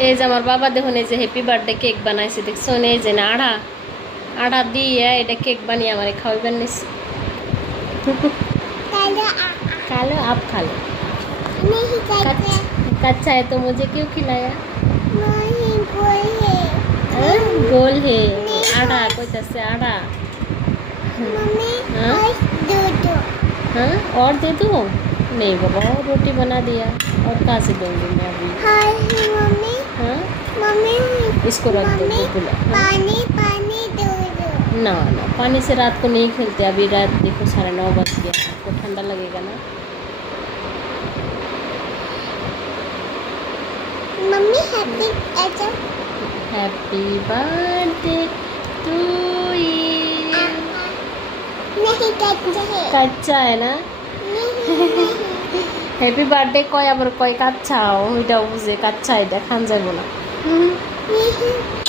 এই যে আমার বাবা দেখুন এই যে হ্যাপি বার্থডে কেক বানাইছে দেখছো এই যে না আড়া আড়া দিয়ে এটা কেক বানিয়ে আমার খাওয়াইবেন নিছি खा लो आप खा लो नहीं करते कच्चा है तो मुझे क्यों खिलाया नहीं कोई है गोल है आड़ा कोई तरह आड़ा मम्मी हाँ? और दो दो हाँ और दे दो नहीं बाबा और रोटी बना दिया और कहाँ से दूंगी मैं अभी हाय मम्मी हाँ मम्मी इसको रख दो मम्मी बुला पानी पानी दो दो ना ना पानी से रात को नहीं खेलते अभी रात देखो 9:30 बज गया आपको ठंडा लगेगा ना मम्मी हैप्पी ऐसा हैप्पी बर्थडे टू यू नहीं करते हैं कच्चा है ना नहीं হ্যাপি বার্থডে কয় আবার কয় কাচ্চা ওইটা বুঝে কাচ্চা এটা খান যাবো না नहीं